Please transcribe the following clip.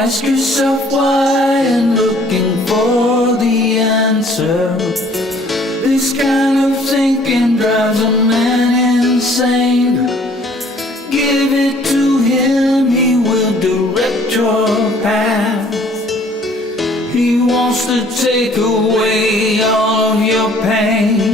Ask yourself why and looking for the answer. This kind of thinking drives a man insane. Give it to him, he will direct your path. He wants to take away all of your pain.